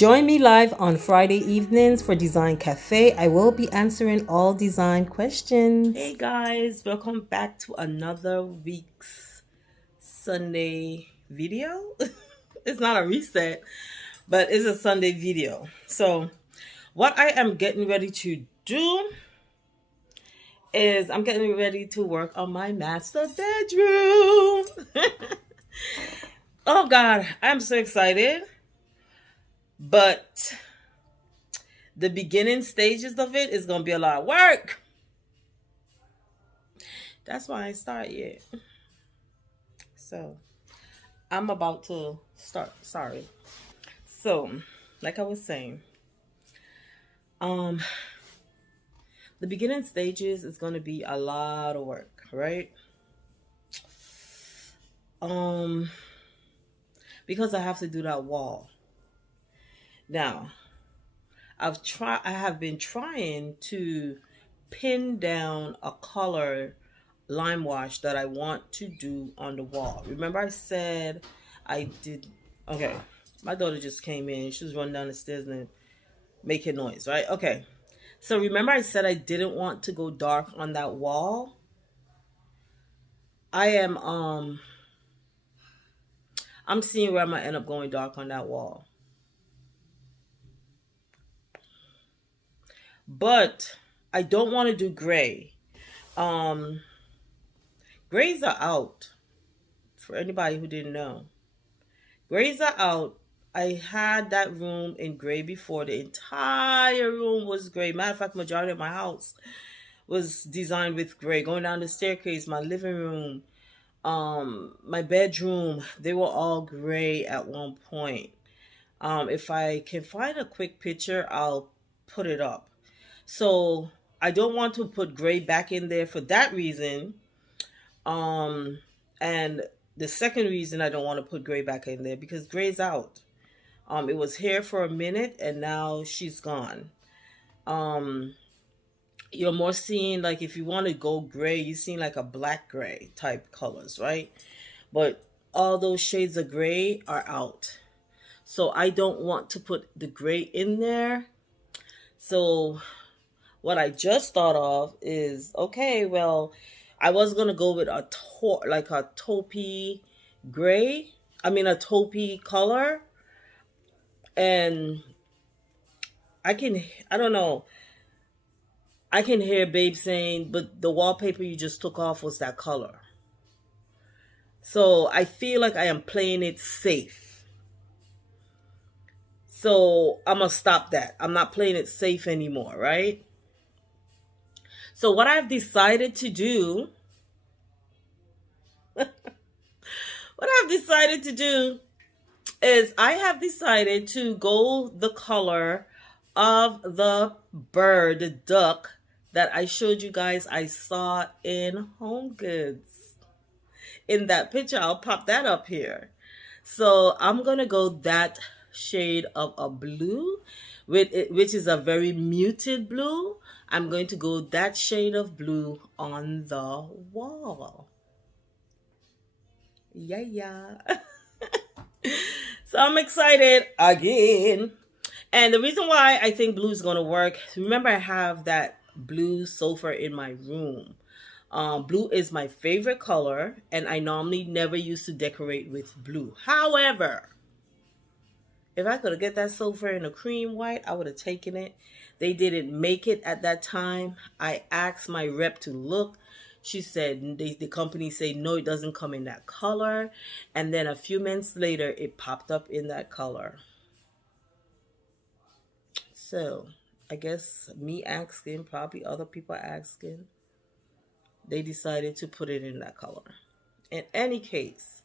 Join me live on Friday evenings for Design Cafe. I will be answering all design questions. Hey guys, welcome back to another week's Sunday video. It's not a reset, but it's a Sunday video. So, what I am getting ready to do is I'm getting ready to work on my master bedroom. Oh God, I'm so excited. But the beginning stages of it is going to be a lot of work. That's why I start yet. So, I'm about to start. Sorry. So, like I was saying, um, the beginning stages is going to be a lot of work, right? Um, because I have to do that wall. Now, I have been trying to pin down a color lime wash that I want to do on the wall. Remember I said I did, okay, my daughter just came in. She was running down the stairs and making noise, right? Okay. So remember I said I didn't want to go dark on that wall? I am I'm seeing where I might end up going dark on that wall. But I don't want to do gray. Um Grays are out for anybody who didn't know. Grays are out. I had that room in gray before. The entire room was gray. Matter of fact, majority of my house was designed with gray. Going down the staircase, my living room, my bedroom, they were all gray at one point. If I can find a quick picture, I'll put it up. So I don't want to put gray back in there for that reason. And the second reason I don't want to put gray back in there because gray's out. It was here for a minute and now she's gone. Um, you're more seeing like if you want to go gray, you're seeing like a black gray type colors, right? But all those shades of gray are out. So I don't want to put the gray in there. So what I just thought of is okay, well, I was gonna go with like a taupey gray. I mean a taupey color, and I don't know. I can hear Babe saying, but the wallpaper you just took off was that color. So I feel like I am playing it safe. So I'm gonna stop that. I'm not playing it safe anymore, right? So what I've decided to do, is I have decided to go the color of the bird, the duck that I showed you guys I saw in Home Goods. In that picture, I'll pop that up here. So I'm gonna go that shade of a blue with it, which is a very muted blue. I'm going to go that shade of blue on the wall. Yeah. So I'm excited again. And the reason why I think blue is going to work, remember I have that blue sofa in my room. Blue is my favorite color, and I normally never used to decorate with blue. However, if I could have get that sofa in a cream white, I would have taken it. They didn't make it at that time. I asked my rep to look. She said the company said no, it doesn't come in that color. And then a few months later, it popped up in that color. So I guess me asking, probably other people asking, they decided to put it in that color. In any case,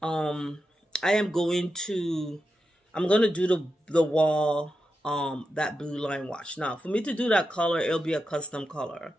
um, I am going to I'm gonna do the wall that blue line wash. Now for me to do that color, it'll be a custom color.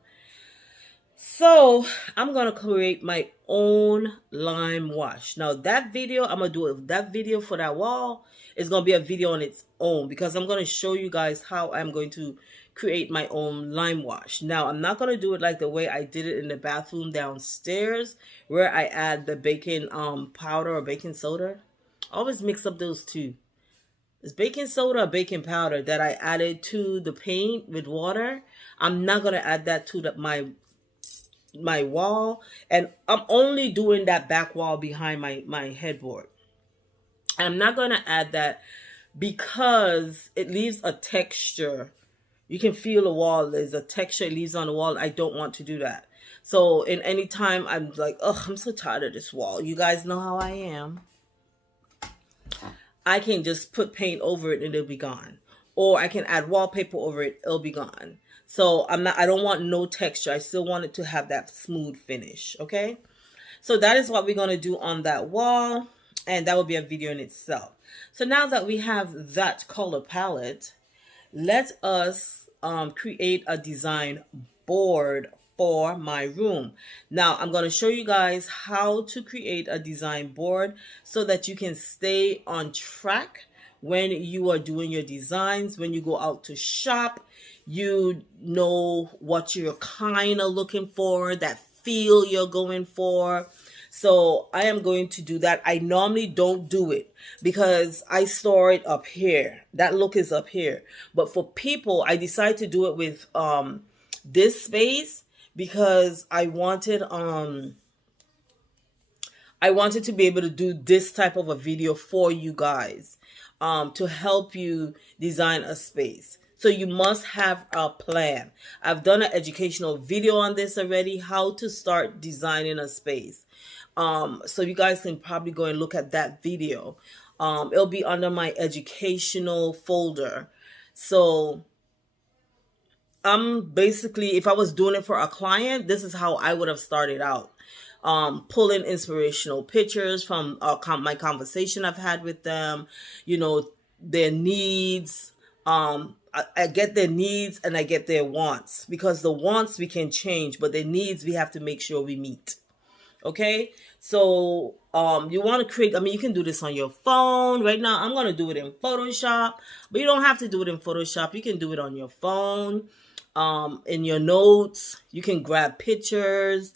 So I'm gonna create my own lime wash. Now that video, I'm gonna do it. That video for that wall is gonna be a video on its own because I'm gonna show you guys how I'm going to create my own lime wash. Now I'm not gonna do it like the way I did it in the bathroom downstairs where I add the baking powder or baking soda. Always mix up those two. It's baking soda or baking powder that I added to the paint with water. I'm not gonna add that to my wall, and I'm only doing that back wall behind my headboard. I'm not gonna add that because it leaves a texture. You can feel the wall. There's a texture it leaves on the wall. I don't want to do that. So in any time I'm like, oh, I'm so tired of this wall. You guys know how I am. I can just put paint over it and it'll be gone. Or I can add wallpaper over it, it'll be gone. So I don't want no texture. I still want it to have that smooth finish, okay? So that is what we're going to do on that wall, and that will be a video in itself. So now that we have that color palette, let us create a design board for my room. Now I'm going to show you guys how to create a design board so that you can stay on track when you are doing your designs. When you go out to shop, you know what you're kind of looking for, that feel you're going for. So I am going to do that. I normally don't do it because I store it up here. That look is up here. But for people, I decided to do it with this space because I wanted to be able to do this type of a video for you guys, to help you design a space. So you must have a plan. I've done an educational video on this already, how to start designing a space. So you guys can probably go and look at that video. It'll be under my educational folder. So basically, if I was doing it for a client, this is how I would have started out. Pulling inspirational pictures from my conversation I've had with them, you know, their needs. I get their needs and I get their wants, because the wants we can change, but the needs we have to make sure we meet. Okay, so you want to create, I mean, you can do this on your phone. Right now I'm going to do it in Photoshop, but you don't have to do it in Photoshop. You can do it on your phone, in your notes. You can grab pictures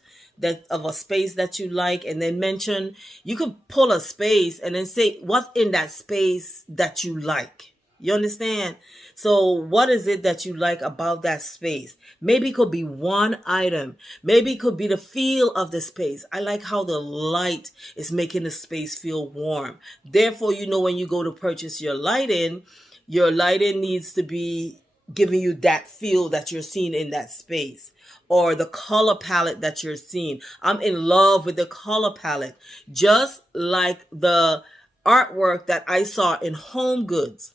of a space that you like, and then mention, you could pull a space and then say what's in that space that you like. You understand? So what is it that you like about that space? Maybe it could be one item. Maybe it could be the feel of the space. I like how the light is making the space feel warm. Therefore, you know, when you go to purchase your lighting needs to be giving you that feel that you're seeing in that space, or the color palette that you're seeing. I'm in love with the color palette, just like the artwork that I saw in Home Goods.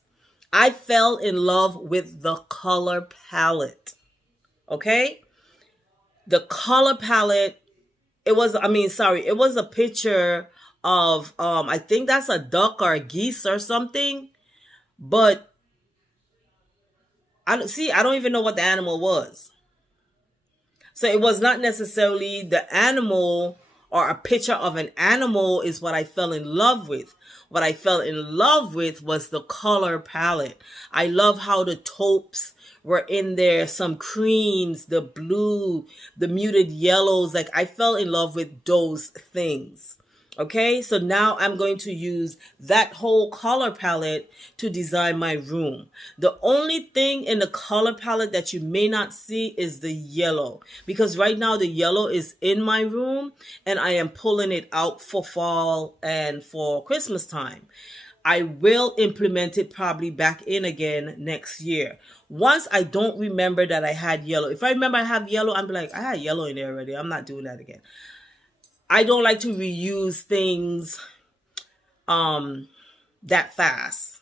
I fell in love with the color palette. Okay? The color palette, it was a picture of, I think that's a duck or a geese or something. But I don't even know what the animal was. So it was not necessarily the animal or a picture of an animal is what I fell in love with. What I fell in love with was the color palette. I love how the taupes were in there, some creams, the blue, the muted yellows. Like, I fell in love with those things. Okay, so now I'm going to use that whole color palette to design my room. The only thing in the color palette that you may not see is the yellow, because right now the yellow is in my room and I am pulling it out for fall and for Christmas time. I will implement it probably back in again next year. Once I don't remember that I had yellow. If I remember I have yellow, I'm like, I had yellow in there already. I'm not doing that again. I don't like to reuse things that fast,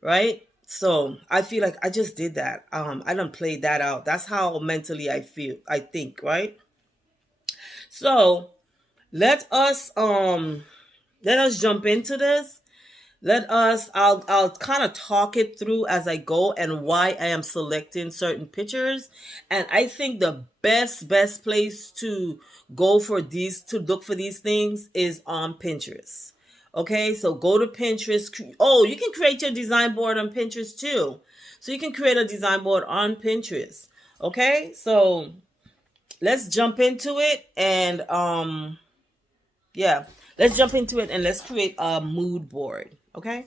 right? So I feel like I just did that. I done played that out. That's how mentally I think, right? So let us jump into this. I'll kind of talk it through as I go and why I am selecting certain pictures. And I think the best place to go for to look for these things is on Pinterest. Okay, so go to Pinterest. Oh, you can create your design board on Pinterest too. So you can create a design board on Pinterest. Okay, so let's jump into it and let's jump into it and let's create a mood board. Okay.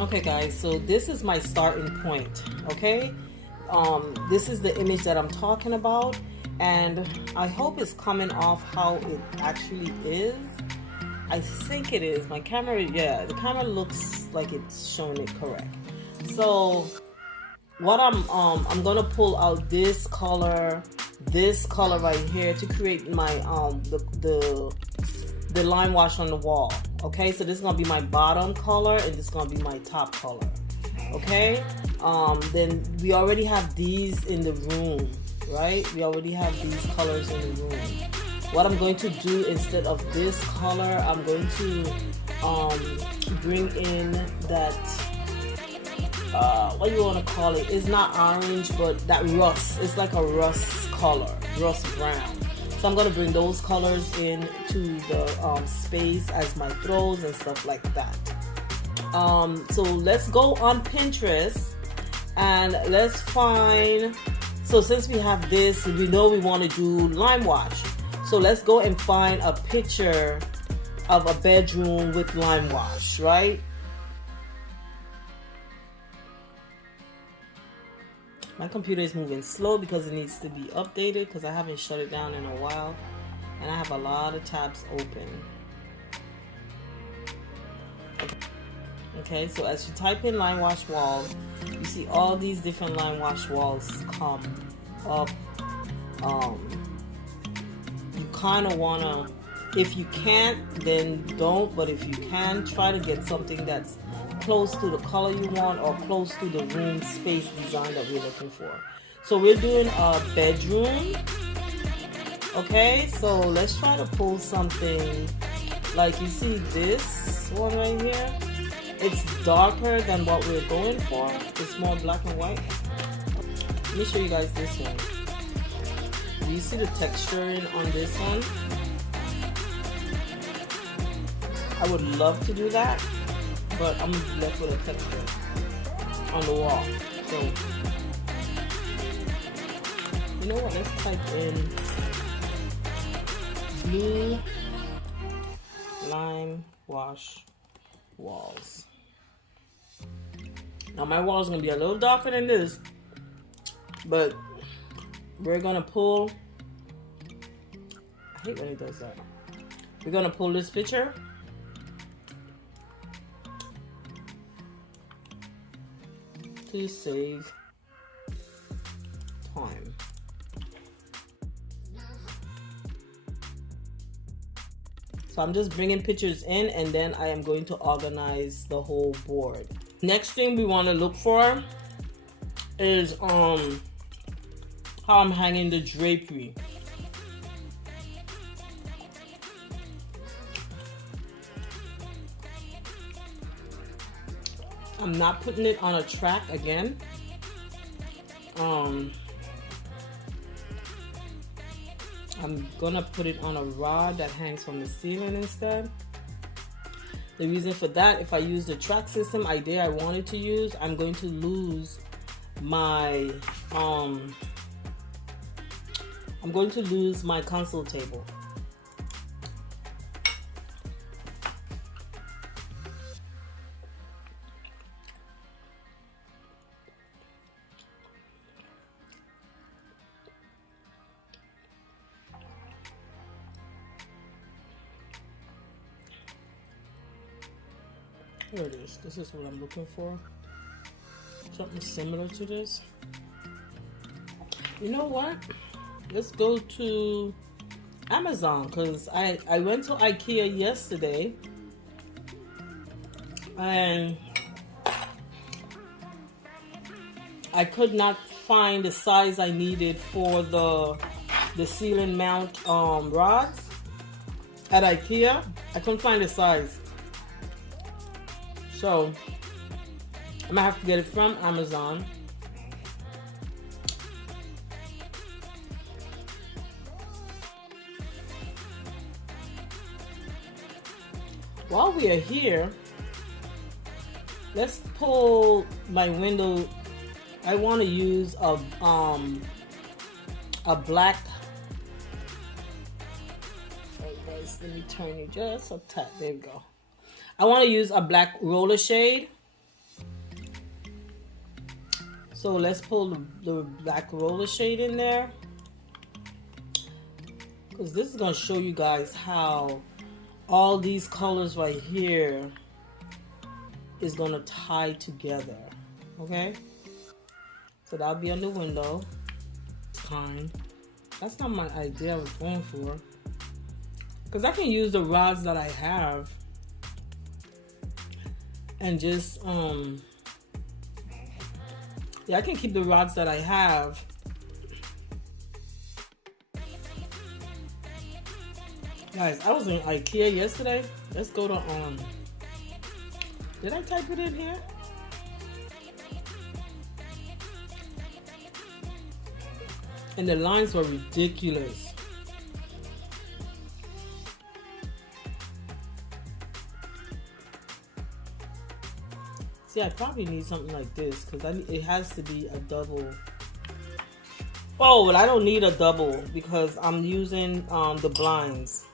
Okay guys, so this is my starting point, okay? This is the image that I'm talking about, and I hope it's coming off how it actually is. I think it is. My camera, yeah, the camera looks like it's showing it correct. So what I'm gonna pull out this color right here to create my the line wash on the wall. Okay, so this is gonna be my bottom color and this is gonna be my top color. Okay, then we already have these in the room, right? We already have these colors in the room. What I'm going to do instead of this color, I'm going to bring in that what you want to call it. It's not orange, but that rust. It's like a rust color, rust brown. So I'm going to bring those colors into the space as my throws and stuff like that. So let's go on Pinterest and let's find, so since we have this, we know we want to do lime wash. So let's go and find a picture of a bedroom with lime wash, right? My computer is moving slow because it needs to be updated because I haven't shut it down in a while and I have a lot of tabs open. Okay, so as you type in lime wash walls, you see all these different lime wash walls come up. You kind of want to, if you can't, then don't, but if you can, try to get something that's close to the color you want or close to the room space design that we're looking for. So we're doing a bedroom. Okay, so let's try to pull something like, you see this one right here. It's darker than what we're going for. It's more black and white. Let me show you guys this one. Do you see the texturing on this one? I would love to do that, but I'm left with a texture on the wall. So, you know what? Let's type in blue lime wash walls. Now my wall is going to be a little darker than this, but we're going to pull, I hate when it does that. We're going to pull this picture. To save time. So I'm just bringing pictures in and then I am going to organize the whole board. Next thing we want to look for is how I'm hanging the drapery. I'm not putting it on a track again. I'm gonna put it on a rod that hangs from the ceiling instead. The reason for that, if I use the track system idea I wanted to use, I'm going to lose my console table. Here it is. This is what I'm looking for. Something similar to this. You know what? Let's go to Amazon because I went to IKEA yesterday and I could not find the size I needed for the ceiling mount rods at IKEA. I couldn't find the size. So I'm gonna have to get it from Amazon. While we are here, let's pull my window. I want to use a black. Hey guys, let me turn it just a tad. There we go. I want to use a black roller shade. So let's pull the black roller shade in there, because this is going to show you guys how all these colors right here is going to tie together. Okay, so that'll be on the window. Kind. That's not my idea I was going for, because I can use the rods that I have and just yeah, I can keep the rods that I have. Guys, I was in IKEA yesterday. Let's go to did I type it in here? And the lines were ridiculous. See, I probably need something like this, because it has to be a double. Oh, but I don't need a double because I'm using the blinds.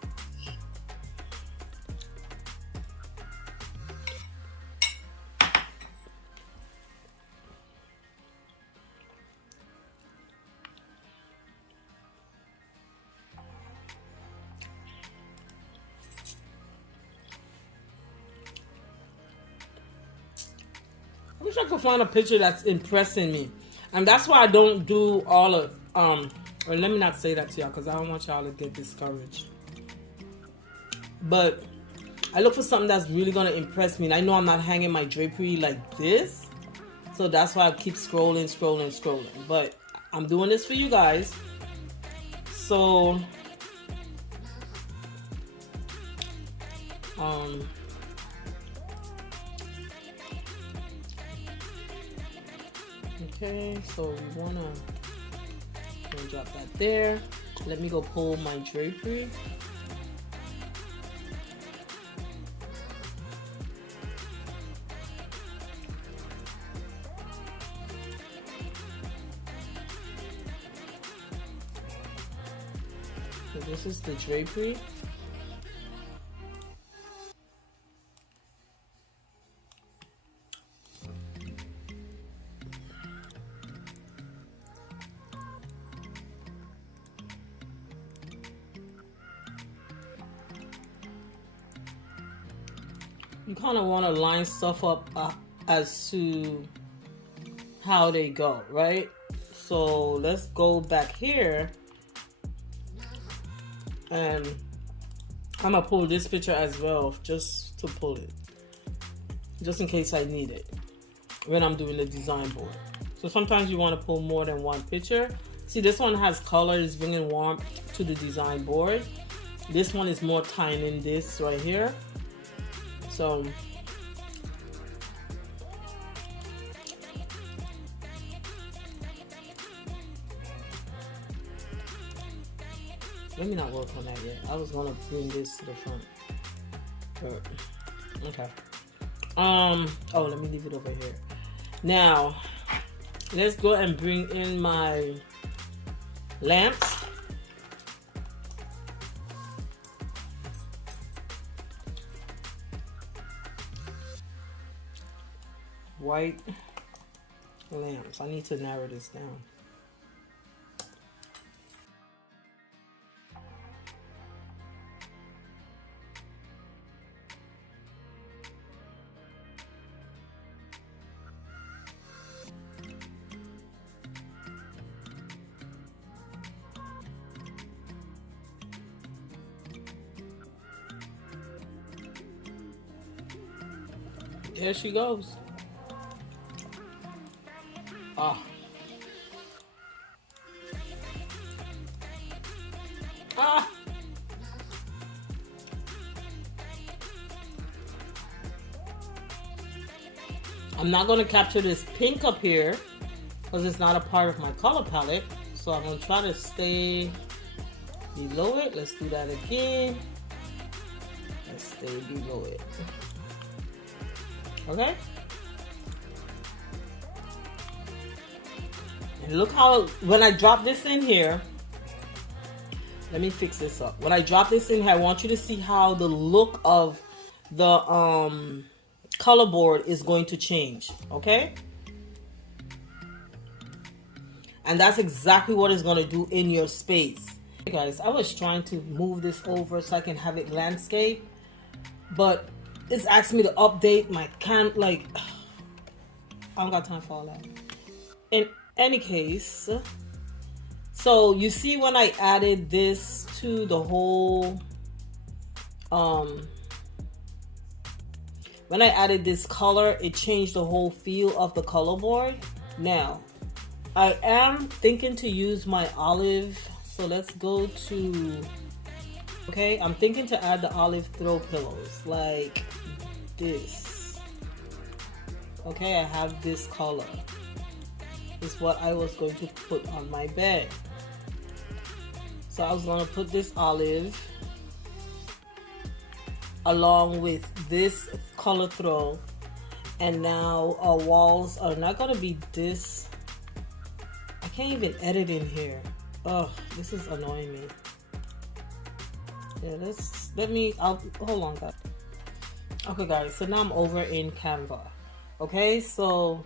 I wish I could find a picture that's impressing me, and that's why I don't do all of or let me not say that to y'all, because I don't want y'all to get discouraged. But I look for something that's really gonna impress me, and I know I'm not hanging my drapery like this, so that's why I keep scrolling. But I'm doing this for you guys, so okay, so we wanna drop that there. Let me go pull my drapery. So this is the drapery. You kind of want to line stuff up as to how they go, right? So let's go back here, and I'm gonna pull this picture as well, just to pull it, just in case I need it when I'm doing the design board. So sometimes you want to pull more than one picture. See, this one has color, is bringing warmth to the design board. This one is more tying in this right here. So let me not work on that yet. I was gonna bring this to the front. Okay. Oh, let me leave it over here. Now, let's go and bring in my lamps. White lamps. I need to narrow this down. There she goes. Ah. Ah. I'm not going to capture this pink up here because it's not a part of my color palette. So I'm going to try to stay below it. Let's do that again. Let's stay below it. Okay? And look how, when I drop this in here, let me fix this up. When I drop this in here, I want you to see how the look of the color board is going to change. Okay? And that's exactly what it's going to do in your space. Hey guys, I was trying to move this over so I can have it landscape, but it's asking me to update my I don't got time for all that. In any case, so you see when I added this to the whole, when I added this color, it changed the whole feel of the color board. Now, I am thinking to use my olive. So let's go to, okay, I'm thinking to add the olive throw pillows like this. Okay, I have this color. This is what I was going to put on my bed. So I was going to put this olive along with this color throw. And now our walls are not going to be this. I can't even edit in here. Oh, this is annoying me. Yeah, hold on guys. Okay guys, so now I'm over in Canva. Okay, so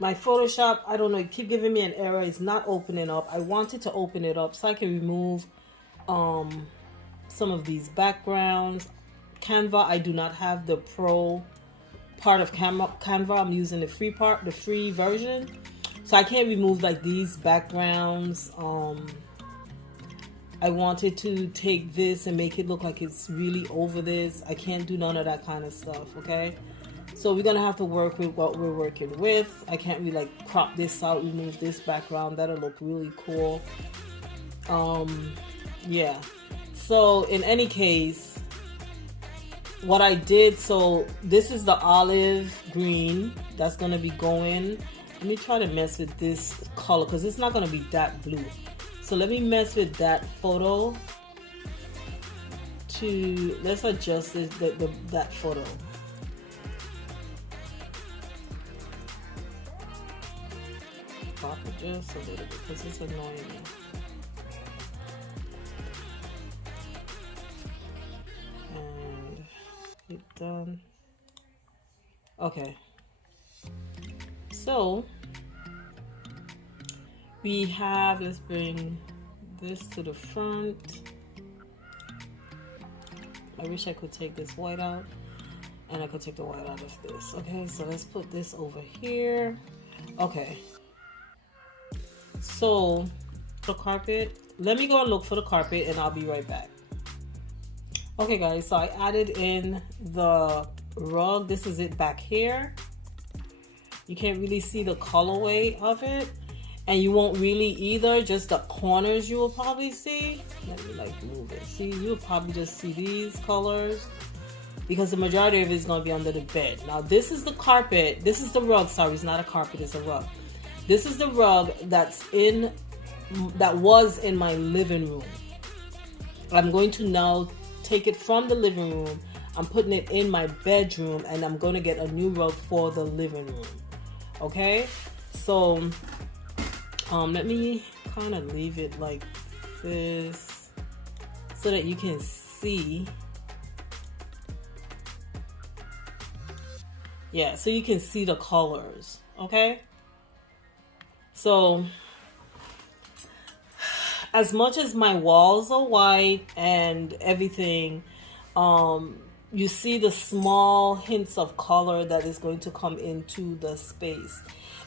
my Photoshop, I don't know, it keep giving me an error. It's not opening up. I wanted to open it up so I can remove some of these backgrounds. Canva, I do not have the pro part of Canva. I'm using the free part, the free version. So I can't remove like these backgrounds. I wanted to take this and make it look like it's really over this. I can't do none of that kind of stuff, okay? So we're gonna have to work with what we're working with. I can't really like crop this out, remove this background. That'll look really cool. Yeah. So in any case, what I did, so this is the olive green that's gonna be going. Let me try to mess with this color because it's not going to be that blue. So let me mess with that photo to, let's adjust this, that photo. Crop it just a little bit because it's annoying me. And hit done. Okay. So we have, let's bring this to the front. I wish I could take this white out, and I could take the white out of this. Okay, so let's put this over here. Okay, so the carpet, let me go and look for the carpet and I'll be right back. Okay guys, so I added in the rug. This is it back here. You can't really see the colorway of it, and you won't really either, just the corners you will probably see. Let me like move it. See, you'll probably just see these colors because the majority of it is going to be under the bed. Now this is the carpet, this is the rug, sorry, it's not a carpet, it's a rug. This is the rug that was in my living room. I'm going to now take it from the living room, I'm putting it in my bedroom, and I'm going to get a new rug for the living room. Okay, so let me kind of leave it like this so that you can see. Yeah, so you can see the colors. Okay, so as much as my walls are white and everything, you see the small hints of color that is going to come into the space.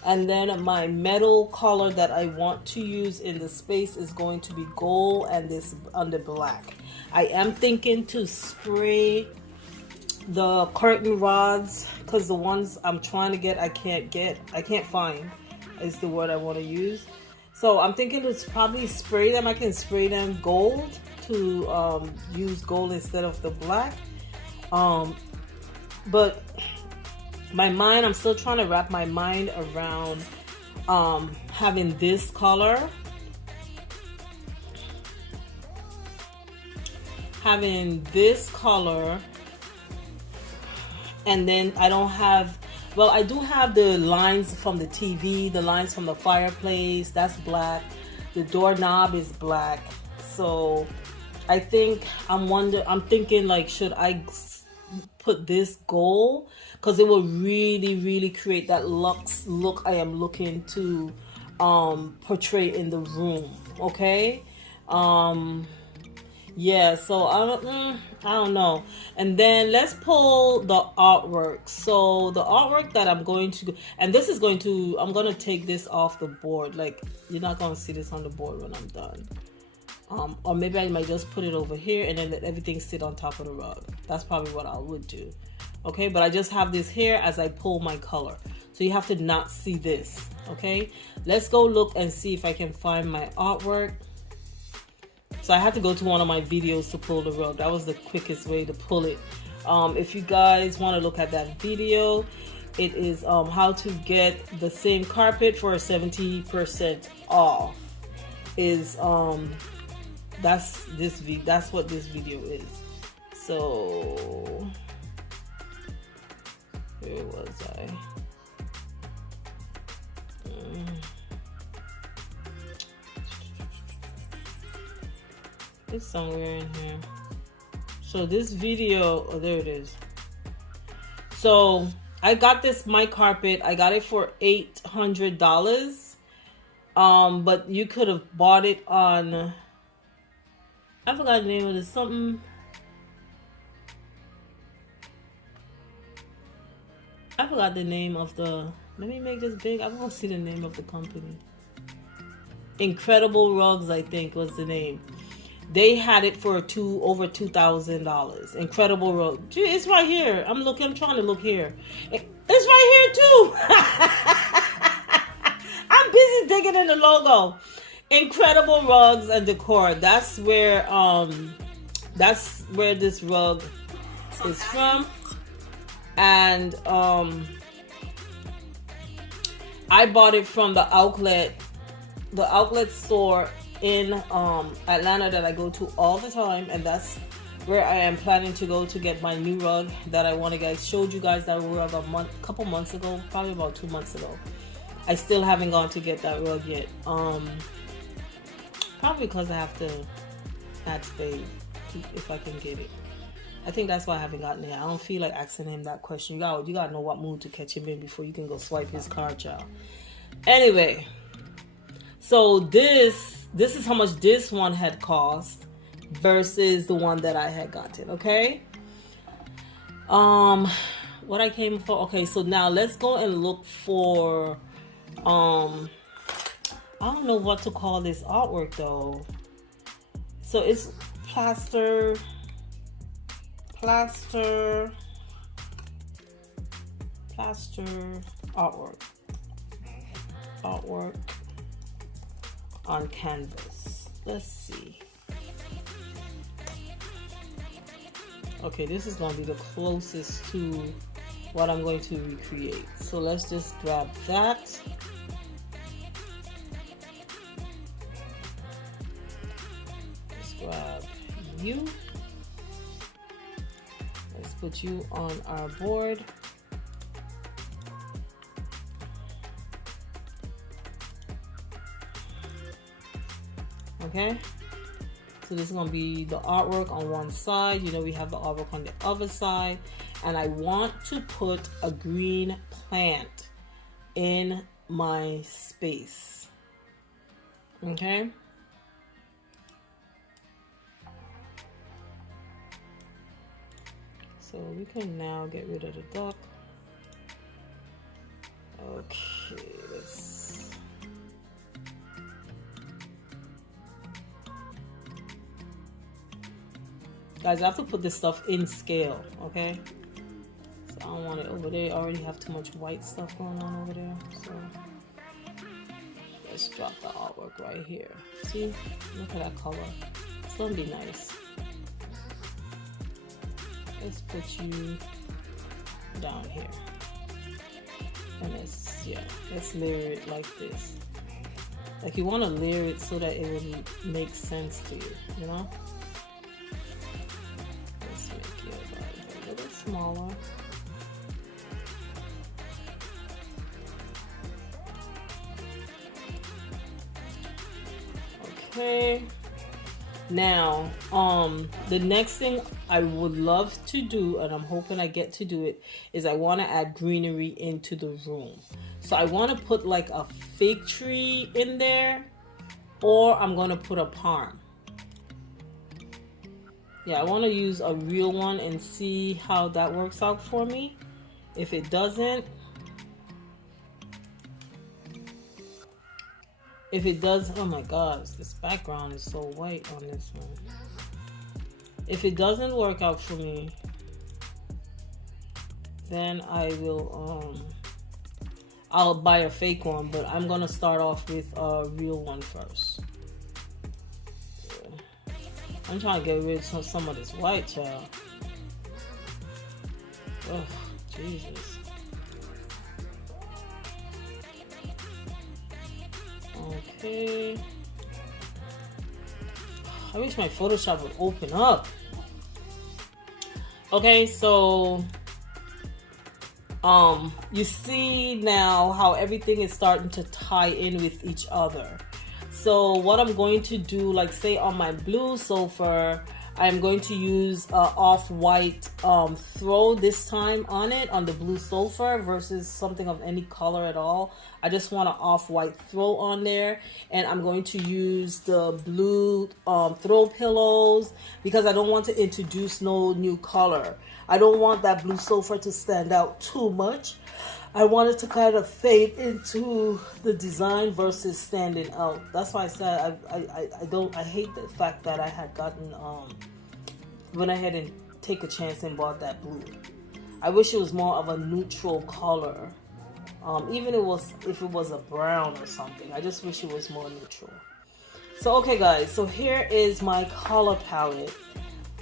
And then my metal color that I want to use in the space is going to be gold and this under black. I am thinking to spray the curtain rods because the ones I'm trying to get, I can't find is the word I want to use. So I'm thinking to probably spray them. I can spray them gold to use gold instead of the black. But my mind, I'm still trying to wrap my mind around having this color, and then I don't have, well, I do have the lines from the TV, the lines from the fireplace, that's black, the doorknob is black. So I think I'm thinking like, should I put this gold, because it will really create that luxe look I am looking to portray in the room. Okay. Yeah, so I don't know. And then let's pull the artwork. So the artwork that I'm going to, and this is going to, I'm going to take this off the board. Like, you're not going to see this on the board when I'm done. Or maybe I might just put it over here and then let everything sit on top of the rug. That's probably what I would do. Okay, but I just have this here as I pull my color. So you have to not see this. Okay, let's go look and see if I can find my artwork. So I had to go to one of my videos to pull the rug. That was the quickest way to pull it. If you guys want to look at that video, it is how to get the same carpet for 70% off. Is that's what this video is. So where was I? It's somewhere in here. So this video, oh, there it is. So I got this my carpet. I got it for $800. But you could have bought it on, I forgot the name of it. Something. I forgot the name of the. Let me make this big. I want to see the name of the company. Incredible Rugs, I think, was the name. They had it for over $2,000. Incredible Rug. Gee, it's right here. I'm trying to look here. It's right here too. I'm busy digging in the logo. Incredible Rugs and Decor. That's where this rug is from. And I bought it from the outlet store in Atlanta that I go to all the time, and that's where I am planning to go to get my new rug that I want to get. I showed you guys that rug a couple months ago, probably about 2 months ago. I still haven't gone to get that rug yet. Probably because I have to ask Babe if I can get it. I think that's why I haven't gotten it. I don't feel like asking him that question. You gotta know what mood to catch him in before you can go swipe his card, child. Anyway, so this is how much this one had cost versus the one that I had gotten. Okay. What I came for. Okay, so now let's go and look for. I don't know what to call this artwork though. So it's plaster artwork on canvas. Let's see. Okay, this is going to be the closest to what I'm going to recreate. So let's just grab that. Let's grab you. Let's put you on our board. Okay, so this is going to be the artwork on one side. You know, we have the artwork on the other side. And I want to put a green plant in my space. Okay. So we can now get rid of the duck. Okay, let's... Guys, I have to put this stuff in scale, okay? So I don't want it over there. I already have too much white stuff going on over there. So let's drop the artwork right here. See? Look at that color. It's gonna be nice. Let's put you down here. And let's layer it like this. Like you want to layer it so that it will make sense to you, you know? Let's make it a little smaller. Okay. Now, the next thing I would love to do, and I'm hoping I get to do it, is I want to add greenery into the room. So I want to put like a fig tree in there, or I'm going to put a palm. Yeah, I want to use a real one and see how that works out for me. If it doesn't, oh my gosh, this background is so white on this one. If it doesn't work out for me, then I will, I'll buy a fake one, but I'm gonna start off with a real one first. Yeah. I'm trying to get rid of some of this white, child. Oh, Jesus. Okay. I wish my Photoshop would open up. Okay, so you see now how everything is starting to tie in with each other. So what I'm going to do, like say on my blue sofa, I'm going to use off-white throw this time on it, on the blue sofa, versus something of any color at all. I just want an off-white throw on there, and I'm going to use the blue throw pillows because I don't want to introduce no new color. I don't want that blue sofa to stand out too much. I want it to kind of fade into the design versus standing out. That's why I said I hate the fact that I had gotten went ahead and take a chance and bought that blue. I wish it was more of a neutral color. Even if it was a brown or something. I just wish it was more neutral. So okay guys, so here is my color palette.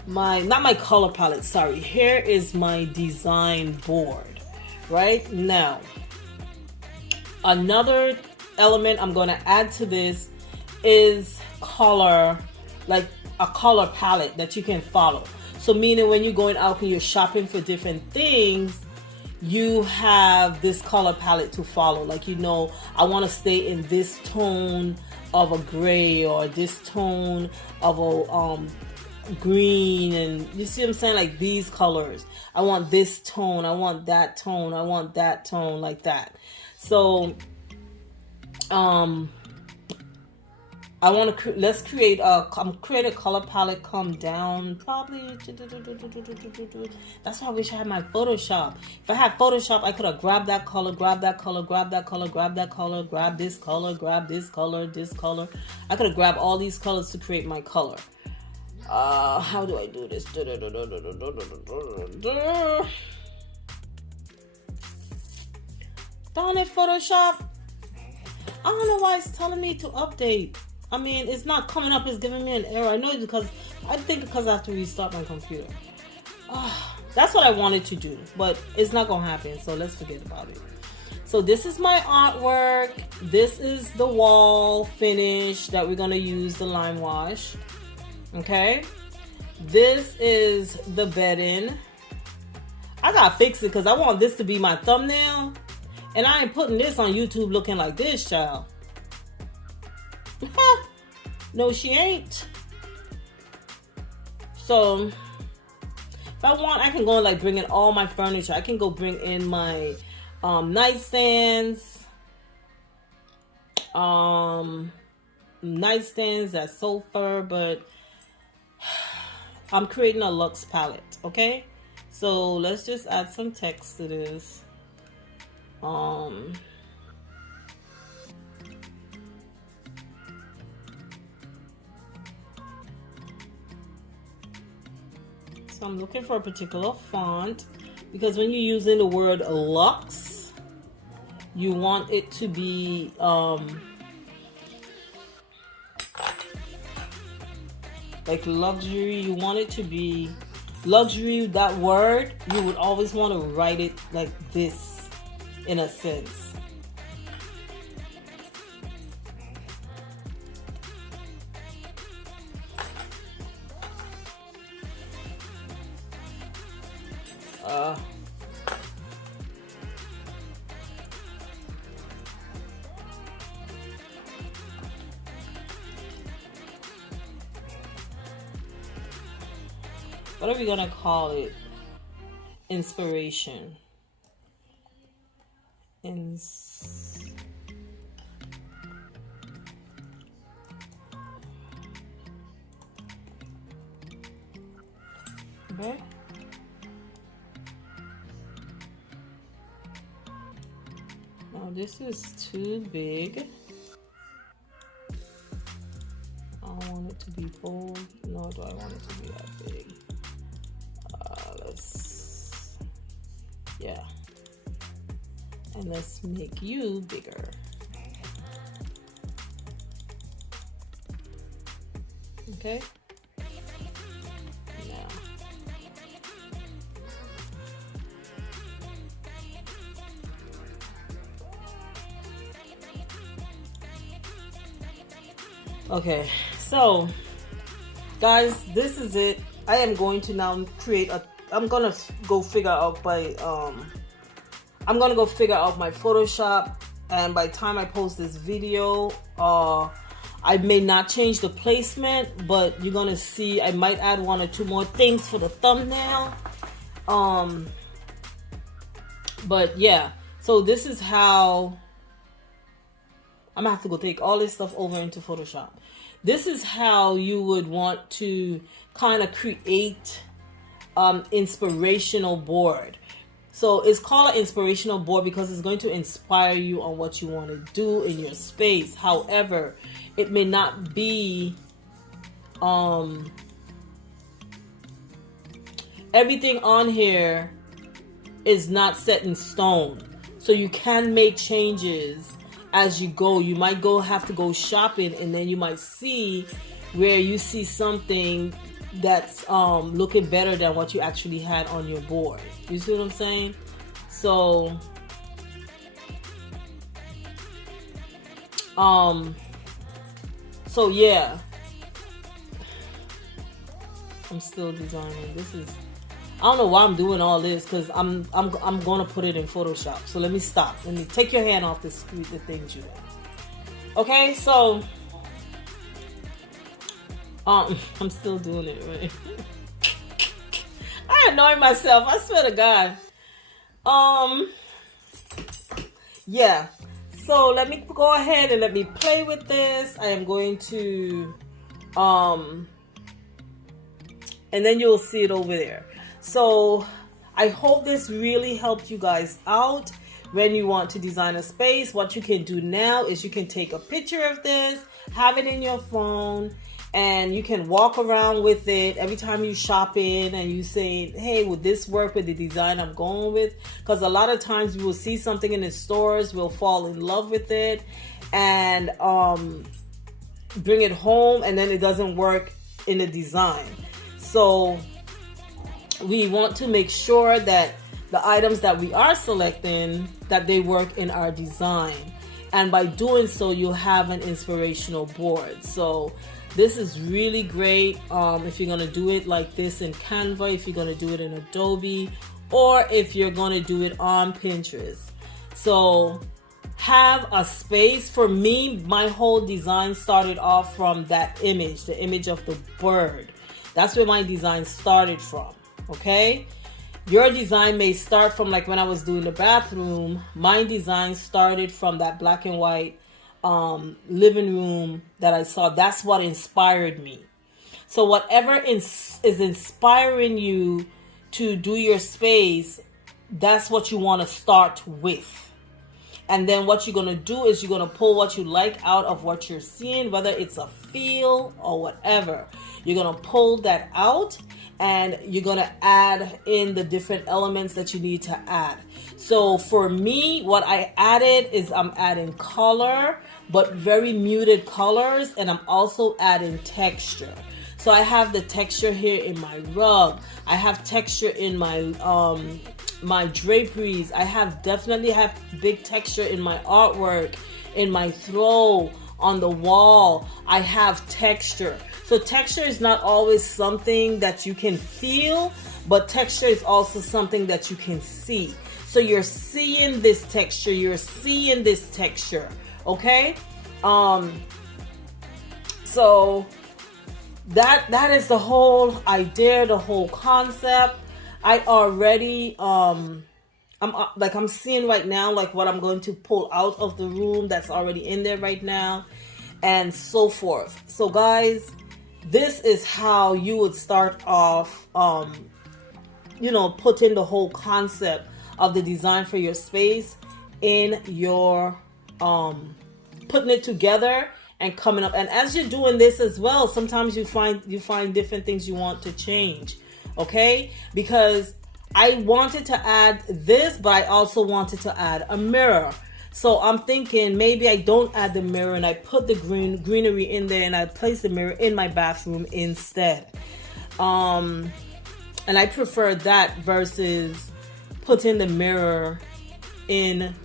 Not my color palette, sorry. Here is my design board. Right now, another element I'm going to add to this is color, like a color palette that you can follow. So meaning when you're going out and you're shopping for different things, you have this color palette to follow. Like, you know, I want to stay in this tone of a gray or this tone of a green, and you see what I'm saying, like these colors. I want this tone, I want that tone, I want that tone, like that. So I want to let's create a color palette. Come down probably. That's why I wish I had my Photoshop. If I had Photoshop, I could have grabbed that color, grab that color, grab that color, grab that color, grab this color, grab this color, this color. I could have grabbed all these colors to create my color. How do I do this? Darn it, Photoshop. I don't know why it's telling me to update. I mean, it's not coming up. It's giving me an error. I know it's because I have to restart my computer. That's what I wanted to do, but it's not going to happen. So let's forget about it. So this is my artwork. This is the wall finish that we're going to use the lime wash. Okay, this is the bedding. I gotta fix it because I want this to be my thumbnail, and I ain't putting this on YouTube looking like this, child. No, she ain't. So if I want, I can go and like bring in all my furniture. I can go bring in my nightstands, that sofa, but I'm creating a luxe palette. Okay, so let's just add some text to this. So I'm looking for a particular font because when you're using the word luxe, you want it to be like luxury. You want it to be luxury. That word, you would always want to write it like this in a sense. whatever you're gonna call it, inspiration. Okay. Now this is too big. I don't want it to be bold, nor do I want it to be that big. Yeah. And let's make you bigger. Okay. Now. Okay, so guys, this is it. I am going to now create a, I'm gonna go figure out my I'm gonna go figure out my Photoshop, and by the time I post this video, I may not change the placement, but you're gonna see I might add 1 or 2 more things for the thumbnail. But yeah, so this is how I'm gonna have to go take all this stuff over into Photoshop. This is how you would want to kind of create inspirational board. So it's called an inspirational board because it's going to inspire you on what you want to do in your space. However, it may not be everything on here is not set in stone. So you can make changes as you go. You might have to go shopping, and then you might see where you see something that's looking better than what you actually had on your board. You see what I'm saying? So so yeah, I'm still designing. This is, I don't know why I'm doing all this, because I'm gonna put it in Photoshop. So let me stop. Let me take your hand off the screen, the things you in. Okay, so I'm still doing it, right? I annoy myself, I swear to God. Yeah. So let me go ahead and let me play with this. I am going to and then you'll see it over there. So I hope this really helped you guys out when you want to design a space. What you can do now is you can take a picture of this, have it in your phone, and you can walk around with it every time you shop in and you say, hey, would this work with the design I'm going with? Because a lot of times you will see something in the stores, we'll fall in love with it and bring it home, and then it doesn't work in the design. So we want to make sure that the items that we are selecting, that they work in our design. And by doing so, you'll have an inspirational board. So this is really great if you're going to do it like this in Canva, if you're going to do it in Adobe, or if you're going to do it on Pinterest. So have a space. For me, my whole design started off from that image, the image of the bird. That's where my design started from, okay? Your design may start from, like when I was doing the bathroom, my design started from that black and white living room that I saw. That's what inspired me. So whatever is inspiring you to do your space, that's what you want to start with. And then what you're going to do is you're going to pull what you like out of what you're seeing, whether it's a feel or whatever. You're going to pull that out, and you're going to add in the different elements that you need to add. So for me, what I added is I'm adding color, but very muted colors, and I'm also adding texture. So I have the texture here in my rug. I have texture in my my draperies. I definitely have big texture in my artwork, in my throw, on the wall. I have texture. So texture is not always something that you can feel, but texture is also something that you can see. So you're seeing this texture, you're seeing this texture, okay? So that is the whole idea, the whole concept. I already I'm seeing right now like what I'm going to pull out of the room that's already in there right now, and so forth. So guys, this is how you would start off putting the whole concept of the design for your space in your putting it together and coming up. And as you're doing this as well, sometimes you find different things you want to change. Okay, because I wanted to add this, but I also wanted to add a mirror. So I'm thinking maybe I don't add the mirror and I put the greenery in there, and I place the mirror in my bathroom instead. And I prefer that versus putting the mirror in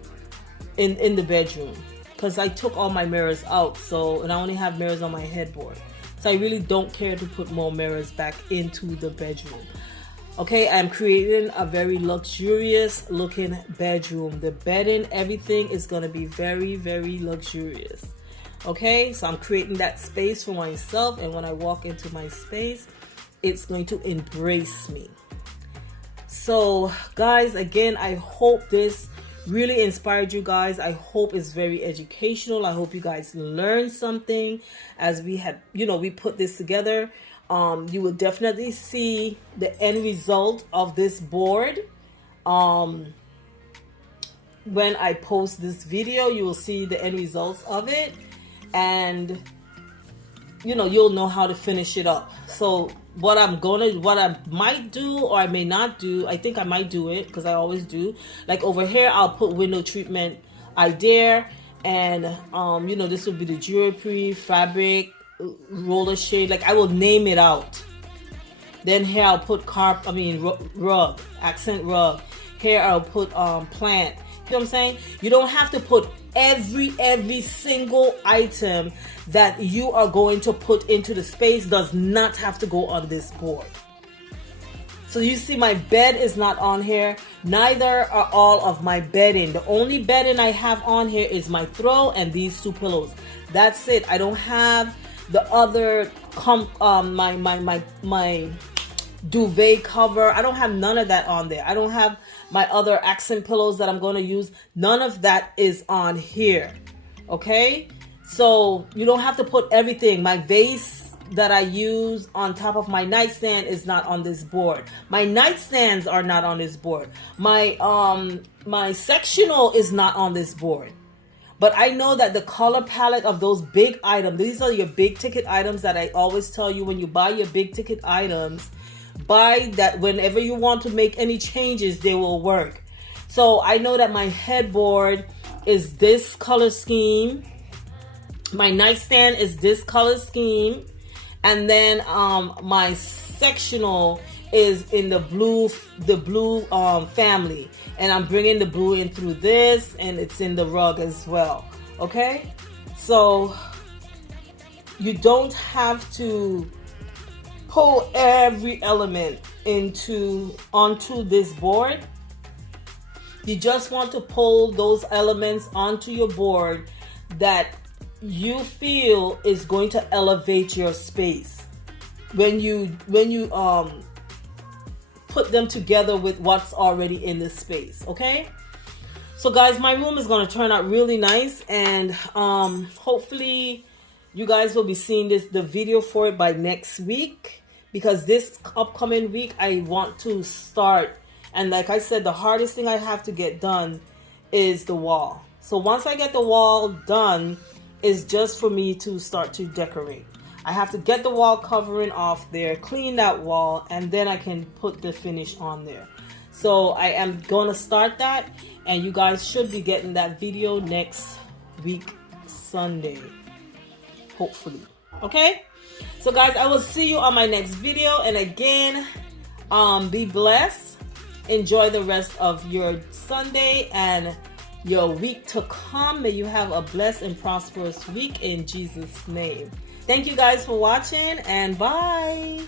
the bedroom, because I took all my mirrors out, and I only have mirrors on my headboard. So I really don't care to put more mirrors back into the bedroom. Okay, I'm creating a very luxurious looking bedroom. The bedding, everything is going to be very, very luxurious. Okay, so I'm creating that space for myself, and when I walk into my space, it's going to embrace me. So guys, again, I hope this really inspired you guys. I hope it's very educational. I hope you guys learned something as we put this together. You will definitely see the end result of this board. When I post this video, you will see the end results of it, and you'll know how to finish it up. So what I might do, or I may not do, I think I might do it because I always do. Like over here, I'll put window treatment idea, and this will be the jewelry, fabric, roller shade. Like I will name it out. Then here I'll put rug, accent rug. Here I'll put plant. You know what I'm saying? You don't have to put every single item that you are going to put into the space does not have to go on this board. So you see my bed is not on here. Neither are all of my bedding. The only bedding I have on here is my throw and these two pillows. That's it. I don't have the other my duvet cover. I don't have none of that on there. I don't have my other accent pillows that I'm going to use. None of that is on here. Okay, so you don't have to put everything. My vase that I use on top of my nightstand is not on this board. My nightstands are not on this board. My sectional is not on this board. But I know that the color palette of those big items, these are your big ticket items that I always tell you when you buy your big ticket items, buy that whenever you want to make any changes, they will work. So I know that my headboard is this color scheme. My nightstand is this color scheme. And then my sectional is in the blue family, and I'm bringing the blue in through this, and it's in the rug as well. Okay, so you don't have to pull every element onto this board. You just want to pull those elements onto your board that you feel is going to elevate your space when you put them together with what's already in the space. Okay, so guys, my room is going to turn out really nice, and hopefully you guys will be seeing the video for it by next week, because this upcoming week I want to start, and like I said, the hardest thing I have to get done is the wall. So once I get the wall done, it's just for me to start to decorate. I have to get the wall covering off there, clean that wall, and then I can put the finish on there. So I am going to start that, and you guys should be getting that video next week, Sunday, hopefully. Okay? So guys, I will see you on my next video, and again, be blessed. Enjoy the rest of your Sunday and your week to come. May you have a blessed and prosperous week in Jesus' name. Thank you guys for watching, and bye.